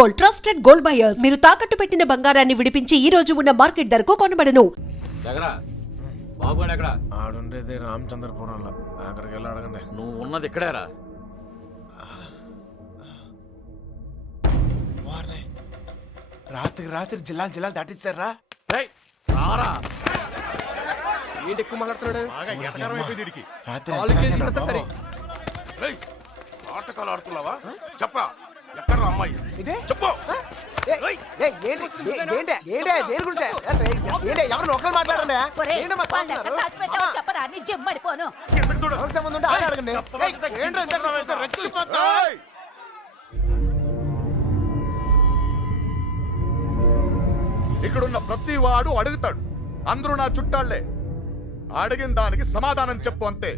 Gold, trusted gold buyers. మీరు తాకట్టు పెట్టిన బంగారాన్ని విడిపించి ఈ రోజు ఉన్న మార్కెట్ ధరకు కొనబడను. ఆడుండేది రామచంద్రపురంలో, అక్కడికి వెళ్ళి అడగండి. నువ్వు ఉన్నది ఇక్కడేరా. రాత్రి జిల్లాలు దాటిస్తారా? ఏంటి ఎక్కువ మాట్లాడుతున్నాడు? నాటకాలు ఆడుతున్నావా? చెప్పరా, ఎక్కడ అమ్మాయి? చెప్పు. ఇక్కడున్న ప్రతి వాడు అడుగుతాడు, అందరూ నా చుట్టాళ్లే. అడిగిన దానికి సమాధానం చెప్పు అంతే.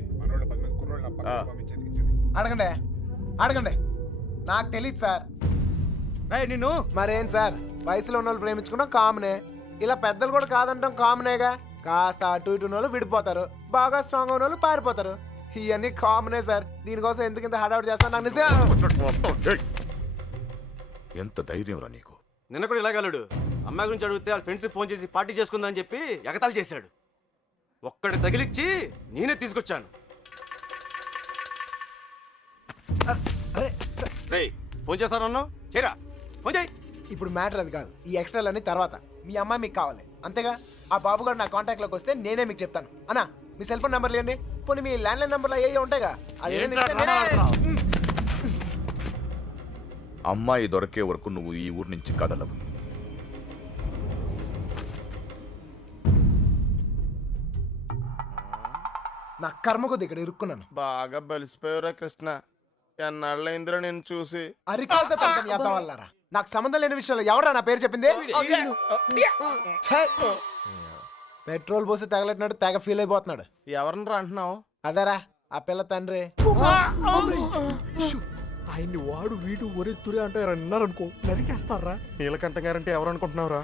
అడగండి, నాకు తెలియదు సార్. నిన్ను మరేం సార్, వయసులో ఉన్న వాళ్ళు ప్రేమించుకున్నాం కామనే, ఇలా పెద్దలు కూడా కాదంటాం కామనేగా. కాస్త అటు ఇటు వాళ్ళు విడిపోతారు, బాగా స్ట్రాంగ్ ఉన్న వాళ్ళు పారిపోతారు. ఇవన్నీ కామనే సార్. దీనికోసం ఎందుకు ఇంత హడావుడి చేస్తాను? నాకు నిజంగా ఎంత ధైర్యం రా నీకు? నిన్న కూడా ఇలాగలడు. అమ్మాయి గురించి అడిగితే వాళ్ళ ఫ్రెండ్స్ ఫోన్ చేసి పార్టీ చేసుకుందని చెప్పి ఎగతాళి చేశాడు. ఒక్కడి తగిలిచ్చి నేనే తీసుకొచ్చాను. ఫోన్ చేస్తానన్నా చేయరా, ఫోన్ చేయి. ఇప్పుడు మ్యాటర్ అది కాదు, ఈ ఎక్స్ట్రాలన్నీ తర్వాత. మీ అమ్మాయి మీకు కావాలి అంతేగా. ఆ బాబు గారు నా కాంటాక్ట్లోకి వస్తే నేనే మీకు చెప్తాను. అన్నా మీ సెల్ ఫోన్ నెంబర్లు ఇవ్వండి, పోనీ మీ ల్యాండ్లైన్ నెంబర్లు అయ్యే ఉంటాయిగా. అమ్మాయి దొరికే వరకు నువ్వు ఈ ఊరు నుంచి కదలవు. నా కర్మ కొద్ది ఇక్కడ ఇరుక్కున్నాను. బాగా బలిసిపోయారా కృష్ణ, ఎన్నాళ్ళైందిరా నేను చూసి. అరికాలతో వల్లరా, నాకు సంబంధం లేని విషయంలో ఎవరా నా పేరు చెప్పింది? పెట్రోల్ పోసి తగలెట్టినాడు, తెగ ఫీల్ అయిపోతున్నాడు. ఎవరిని అంటున్నావు? అదేరా ఆ పిల్ల తండ్రి. ఆయన్ని వాడు వీడు ఒరే తురే అంటే అన్నారనుకో నరికేస్తారా. నీలకంఠ గారంటే ఎవరు అనుకుంటున్నావురా?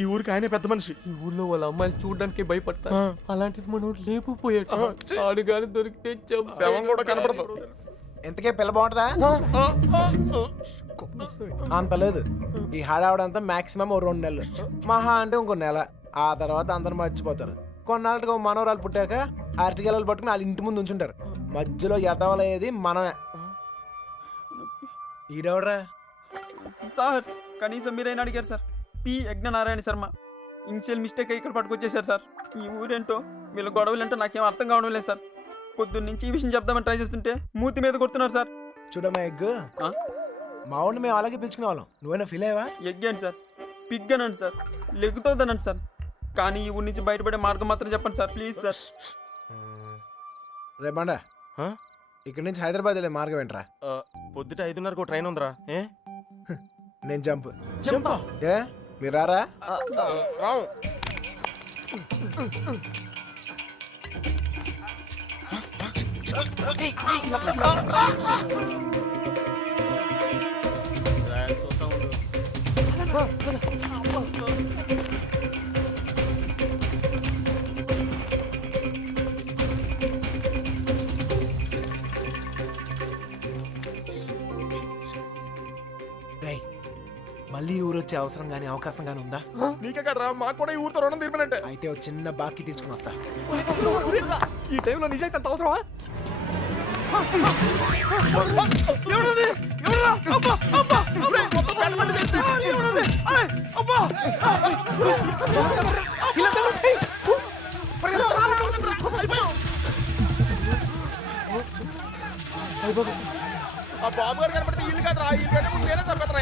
ఈ ఊరికి ఆయనే పెద్ద మనిషి. ఈ ఊర్లో వాళ్ళ అమ్మాయిలు చూడడానికి భయపడతారు. అలాంటిది మనోడు లేకపోయాడు. ఆడు గాని దొరికితే శవం కూడా కనపడదు. ఎంతకే పిల్ల బాగుంటుందా? అంత లేదు. ఈ హడావుడంతా మాక్సిమం 2 నెలలు, మహా అంటే ఇంకో నెల. ఆ తర్వాత అందరు మర్చిపోతారు. కొన్నాళ్ళకి మనవరాలు పుట్టాక అరటిగెలలు పట్టుకుని వాళ్ళ ఇంటి ముందు ఉంచుంటారు. మధ్యలో ఎదవలయ్యేది మనమే. ఈడెవడరా సార్? కనీసం మీరైనా అడిగారు sir. P Yagnanarayana Sharma. Initial mistake ఇక్కడ పట్టుకొచ్చేసారు సార్. ఈ ఊరేంటో వీళ్ళ గొడవలేంటో నాకేం అర్థం కావడం లేదు సార్. పొద్దున్న నుంచి ఈ విషయం చెప్దామని ట్రై చేస్తుంటే మూతి మీద కొడుతున్నారు సార్. చూడమ్మా ఎగ్, మా వాడిని మేము అలాగే పిలుచుకునే వాళ్ళం. నువ్వైనా ఫీల్ అయ్యావా? ఎగ్ అండి సార్, పిగ్ అనండి సార్, లెగ్గుతోందనండి సార్. కానీ ఈ ఊరి నుంచి బయటపడే మార్గం మాత్రం చెప్పండి సార్, ప్లీజ్ సార్. రేపండా ఇక్కడి నుంచి హైదరాబాద్ వెళ్ళే మార్గం ఏంట్రా? పొద్దుట 5:30 ట్రైన్ ఉందిరా. నేను జంప్. ఏ మీరు రారా? రావు. మళ్ళీ ఊరు వచ్చే అవసరం గానీ అవకాశం గానీ ఉందా? నీకే కదరా, మాకు కూడా ఈ ఊరితో రుణం తీర్పినట్టే. అయితే ఒక చిన్న బాకీ తీసుకుని వస్తా. ఈ టైంలో నిజాయితీ అంత అవసరమా? ఆ బాబు గారు కనపడితే ఇల్లు కదరా, ఇల్లు ముందు నేనే చంపేతరా.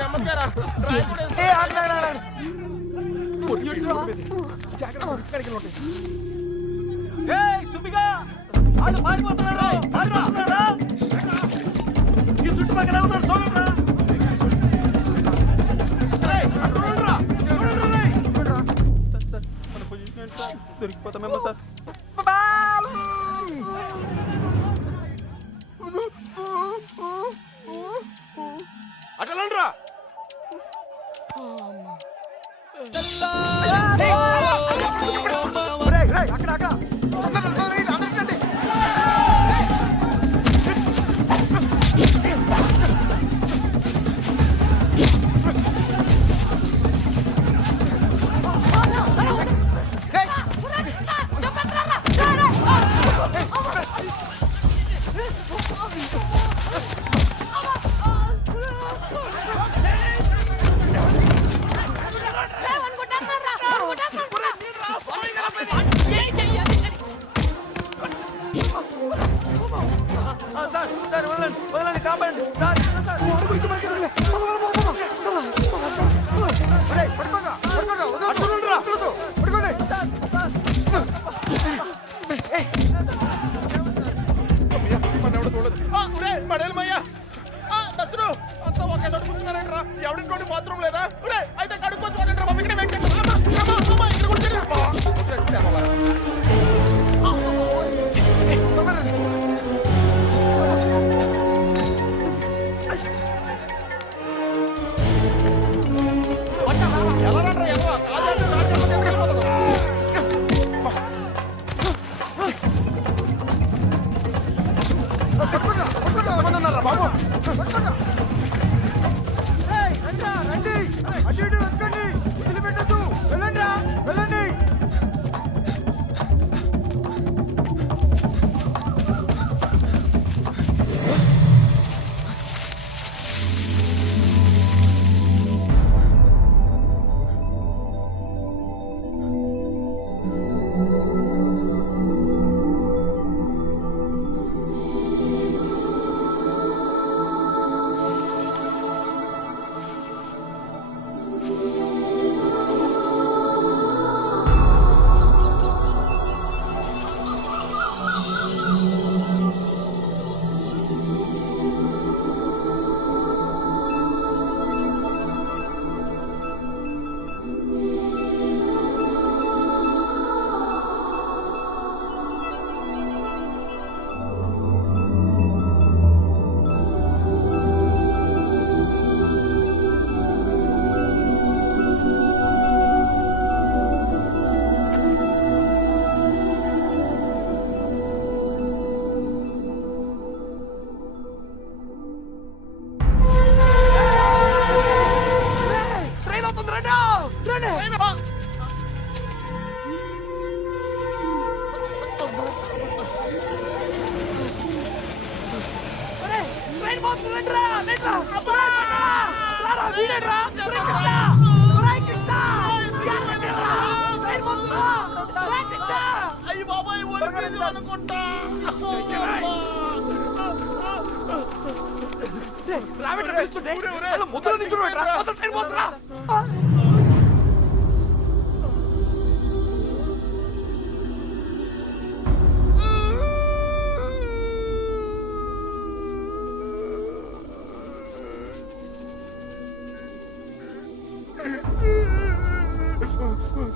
నెమ్మదిగారా. ఈ చుట్టుపక్కల ఉన్నారు చూడండి. దొరికిపోతామేమో సార్. అటలండ్రా. అక్కడ సార్ సార్ వదలండి వదలండి కాపాడండి సార్ సార్ ఎవరింటి బాత్రూమ్ లేదా అయితే కడుక్కోవచ్చు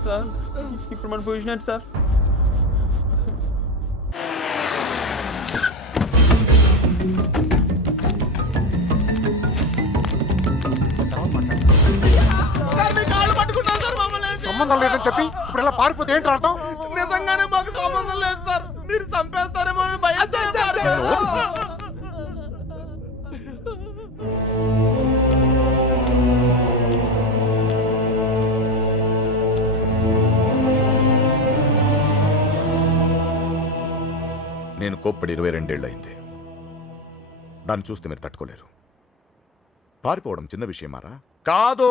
సార్ ఇప్పుడు మన పొజిషన్ ఏంటి సార్ సంబంధం లేదని చెప్పి ఇప్పుడు ఇలా పారిపోతే ఏంటి అర్థం? నిజంగానే మాకు సంబంధం లేదు సార్, మీరు చంపేస్తారేమో అని భయంతో నేను కోప్పడి 22 అయింది. దాన్ని చూస్తే మీరు తట్టుకోలేరు. పారిపోవడం చిన్న విషయమారా? కాదు,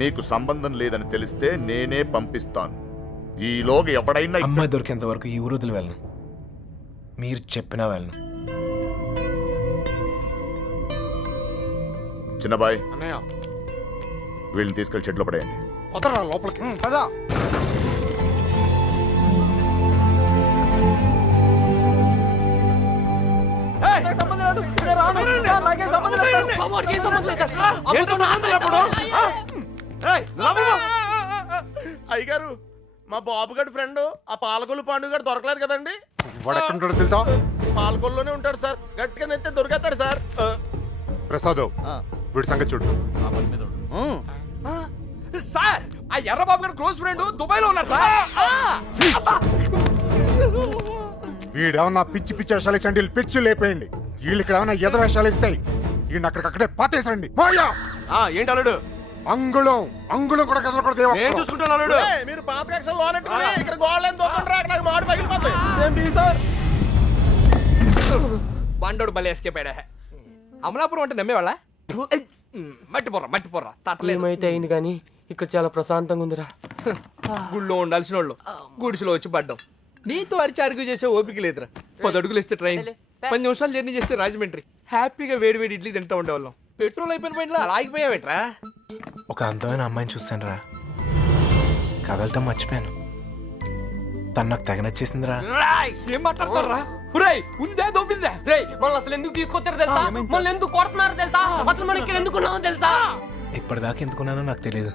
మీకు సంబంధం లేదని తెలిస్తే నేనే పంపిస్తాను. ఈలోగా ఎవడైనా అమ్మాయి దొరికేంత వరకు ఈ ఊరు వదిలి వెళ్ళను. మీరు చెప్పినా వెళ్ళను. చిన్నబాయ్, అన్నయ్య వీళ్ళని తీసుకెళ్లి షెడ్లో పడేయండి. వదలరా లోపలికి కదా. సంబంధం లేదు నేను రాను. సార్, నాకేం సంబంధం లేదు సార్. అయ్యగారు, మా బాబు గారి ఫ్రెండ్ ఆ పాలకొల్లు పాండు గారు దొరకలేదు కదండి. వాడు ఎక్కడ ఉంటాడు తెలుసా? పాలకొల్లులోనే ఉంటాడు సార్. గట్టిగా నెత్తే దొరికేస్తాడు సార్. ప్రసాద్, వీడి సంగతి చూడు. సార్ ఆ ఎర్రబాబు గారు క్లోజ్ ఫ్రెండ్ దుబాయ్ లో ఉన్నారు సార్. వీడేమన్నా పిచ్చి పిచ్చి వేషాలు ఇచ్చండి, పిచ్చి లేపేయండి. వీళ్ళు ఇక్కడ ఏమన్నా ఎద వేషాలు ఇస్తాయి. వీడిని అక్కడికక్కడే పాతేసండి. ఏంటి అల్లుడు? అంగుళం అంగుళం కూడా కదలకూడదు. నేను చూసుకుంటాను అల్లుడు. మీరు పాత కక్షలు లోనెట్టుకుని ఇక్కడ గోళ్ళని దొక్కండి, నాకు మాడి పగిలిపోతాయి. Same tea sir. బండోడు బలి ఎస్కేపాడా. అమలాపురం అంటే నమ్మేవాళ్ళ? మట్టి పొర్రా తట్టలేదు. ఏమైతే అయింది కానీ ఇక్కడ చాలా ప్రశాంతంగా ఉందిరా. గుళ్ళో ఉండాల్సిన వాళ్ళు గుడిసెలో వచ్చి పడ్డాం. నీతో అరిచి ఆర్గ్యూ చేసే ఓపిక లేదురా 10 అడుగులు ఇస్తే ట్రైన్ 10 నిమిషాలు జర్నీ చేస్తే రాజమండ్రి హ్యాపీగా వేడి వేడి ఇడ్లీ తింటూ ఉండేవాళ్ళం పెట్రోల్ అయిపోయిన బండిలో అలా ఆగిపోయావేట్రా ఒక అందమైన అమ్మాయిని చూశాను రా, కదలటం మర్చిపోయాను. తను నాకు తెగ నచ్చేసిందిరా. ఏం మాట్లాడతారా రేయ్ ఉందే దొబ్బిందే రేయ్ మనల్ని అసలు ఎందుకు తీసుకొచ్చారో తెలుసా? మనల్ని ఎందుకు కొడుతున్నారో తెలుసా? అసలు మనం ఇక్కడ ఎందుకు ఉన్నామో తెలుసా? ఇప్పటిదాకా ఎందుకున్నానో నాకు తెలియదు,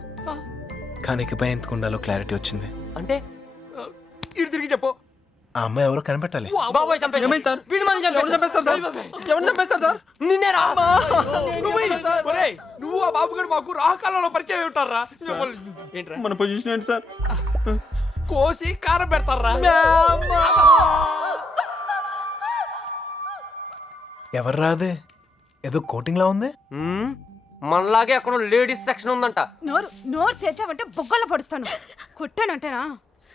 కానీ ఇకపై ఎందుకు ఉండాలో క్లారిటీ వచ్చింది. అంటే ఇటు తిరిగి చెప్పు. ఆ అమ్మాయి ఎవరో కనిపెట్టాలి. బాబాయ్ చంపేశాడు. ఏమైంది సార్? వీడు మనల్ని ఎవరు చంపేస్తారు సార్? ఎవరు చంపేస్తారు సార్? నిన్నే రా. ఒరేయ్, నువ్వు ఆ బాబు గారు మాకు రాహకాలంలో పరిచయం ఉంటారా? ఏంట్రా మన పొజిషన్ ఏంటి సార్? కోసి కారం పెడతారా? ఎవరు రాదే, ఏదో కోటింగ్ లా ఉంది. మనలాగే అక్కడ లేడీస్ సెక్షన్ ఉందంట. నోరు తెచ్చావంటే బొగ్గల్లో పొడుస్తాను. కొట్టానంటేనా?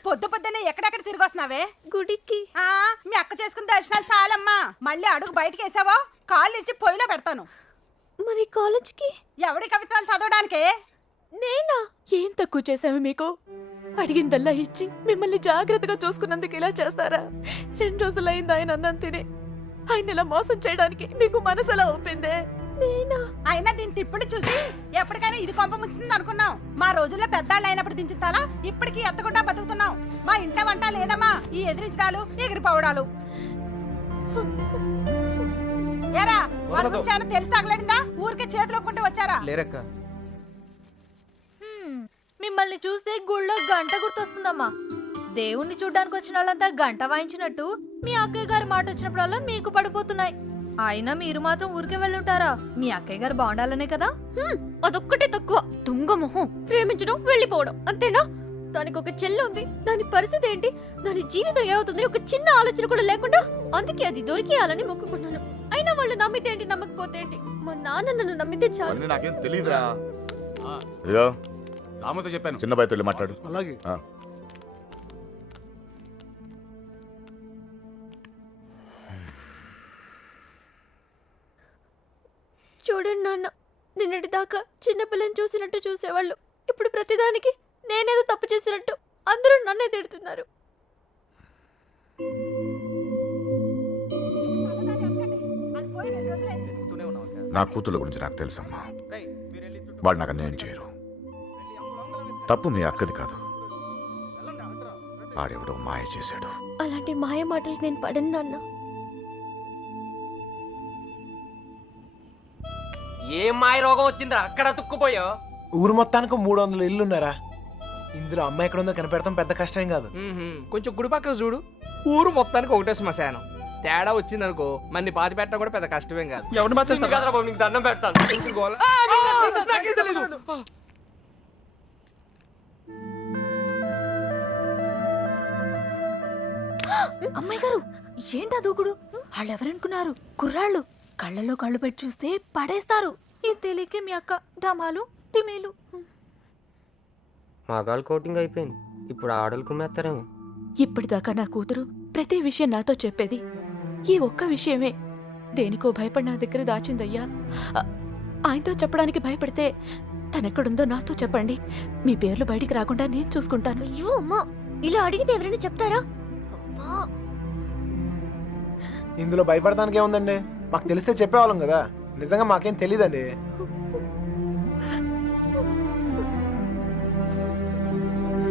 పొద్దునే ఎక్కడెక్కడ తిరిగి వస్తున్నావే? గుడికి. మీ అక్క చేసుకున్న దర్శనాలు చాలమ్మా. మళ్ళీ అడుగు బయటకు వేసావో కాళ్ళు ఇచ్చి పొయ్యిలో పెడతాను. మరి కాలేజ్కి ఎవడి కవిత్వాలు చదవడానికే? నేనా? ఏం తక్కువ చేసావు మీకు? అడిగిందల్లా ఇచ్చి మిమ్మల్ని జాగ్రత్తగా చూసుకున్నందుకు ఇలా చేస్తారా? 2 రోజులైంది ఆయన అన్నం తిని. ఆయన ఇలా మోసం చేయడానికి మీకు మనసు ఎలా ఒప్పిందే? నేనా? అయినా దీని తిప్పుడు చూసి ఎప్పటికైనా ఇది కొంప ముచ్చింది అనుకున్నాం. మా రోజుల్లో పెద్దాళ్ళు అయినప్పుడు దించుతాలా, ఇప్పటికీ ఎత్తకుండా బతుకుతున్నాం. మా ఇంట వంట లేదమ్మా, ఈ ఎదిరించడాలు ఎగిరిపోవడాలు. ఏరా వాళ్ళ గురించి ఏమైనా తెలిసి తగలడిందా? ఊరికే చేతులు ఒప్పుకుంటూ వచ్చారా? లేరక్క. మిమ్మల్ని చూస్తే గుళ్ళో గంట గుర్తొస్తుందమ్మా. దేవుణ్ణి చూడ్డానికి వచ్చిన వాళ్ళంతా గంట వాయించినట్టు మీ అక్కయ్య గారి మాట వచ్చినప్పుడల్లా మీకు పడిపోతున్నాయి. అయినా మీరు మాత్రం ఊరికే వెళ్ళుంటారా? మీ అక్కయ్య గారు బాగుండాలనే కదా. అదొక్కటే తక్కువ. తుంగ మొహం. ప్రేమించడం వెళ్ళిపోవడం అంతేనా? దానికి ఒక చెల్లి ఉంది, దాని పరిస్థితి ఏంటి, దాని జీవితం ఏమవుతుంది ఒక చిన్న ఆలోచన కూడా లేకుండా అందుకే అది దొరికేయాలని మొక్కుకున్నాను. అయినా వాళ్ళు నమ్మితే ఏంటి, నమ్మకపోతే ఏంటి? మా నాన్న నన్ను నమ్మితే చాలు. అన్నీ నాకేం తెలియదురా. అయ్యో రామతో చెప్పాను. చిన్న బయట మాట్లాడు. అలాగే. చూడండి నాన్న, నిన్నటి దాకా చిన్నపిల్లని చూసినట్టు చూసేవాళ్ళు ఇప్పుడు ప్రతిదానికి నేనేదో తప్పు చేసినట్టు అందరూ నన్నే తిడుతున్నారు. నా కూతుళ్ళ గురించి నాకు తెలుసమ్మా. వాళ్ళు నాకు అన్యాయం చేయరు. తప్పు మీ అక్కది కాదు, ఆడెవడో మాయ చేశాడు. అలాంటి మాయ మాటలు నేను పడను నాన్న. ఏం మాయ రోగం వచ్చిందిరా అక్కడ అతుక్కుపోయా? ఊరు మొత్తానికి 300 ఇల్లు ఉన్నారా? ఇందులో అమ్మాయి ఎక్కడ ఉందో కనిపెడతాం పెద్ద కష్టం కాదు. కొంచెం గుడి పక్క చూడు, ఊరు మొత్తానికి ఒకటే శ్మశానం. తేడా వచ్చిందనుకో మన్ని పాతి పెట్టడం కూడా పెద్ద కష్టమేం కాదు. ఎవరు మాట్లాడతారు? కదరా బాబు, నీకు దండం పెడతాను. కొంచెం గోల. నాకేం తెలీదు. అమ్మాయి గారు, ఏంటా దూకుడు? వాళ్ళు ఎవరనుకున్నారు? కుర్రాళ్ళు. కళ్ళలో కళ్ళు పెట్టి చూస్తే పడేస్తారు. ఇది తెలియకే మీ అక్క డమాలు టిమేలు. మగాళ్ళు కోటింగ్ అయిపోయింది, ఇప్పుడు ఆడలు కుమ్మేస్తారేమో. ఇప్పటిదాకా నా కూతురు ప్రతి విషయం నాతో చెప్పేది. ఈ ఒక్క విషయమే దేనికో భయపడి నా దగ్గర దాచిందయ్యా. ఆయనతో చెప్పడానికి భయపడితే తనెక్కడుందో నాతో చెప్పండి. మీ పేర్లు బయటికి రాకుండా నేను చూసుకుంటాను. అయ్యో అమ్మా, ఇలా అడిగితే ఎవరైనా చెప్తారా? ఇందులో భయపడటానికి ఏముందండి? మాకు తెలిస్తే చెప్పేవాళ్ళం కదా. నిజంగా మాకేం తెలియదండి.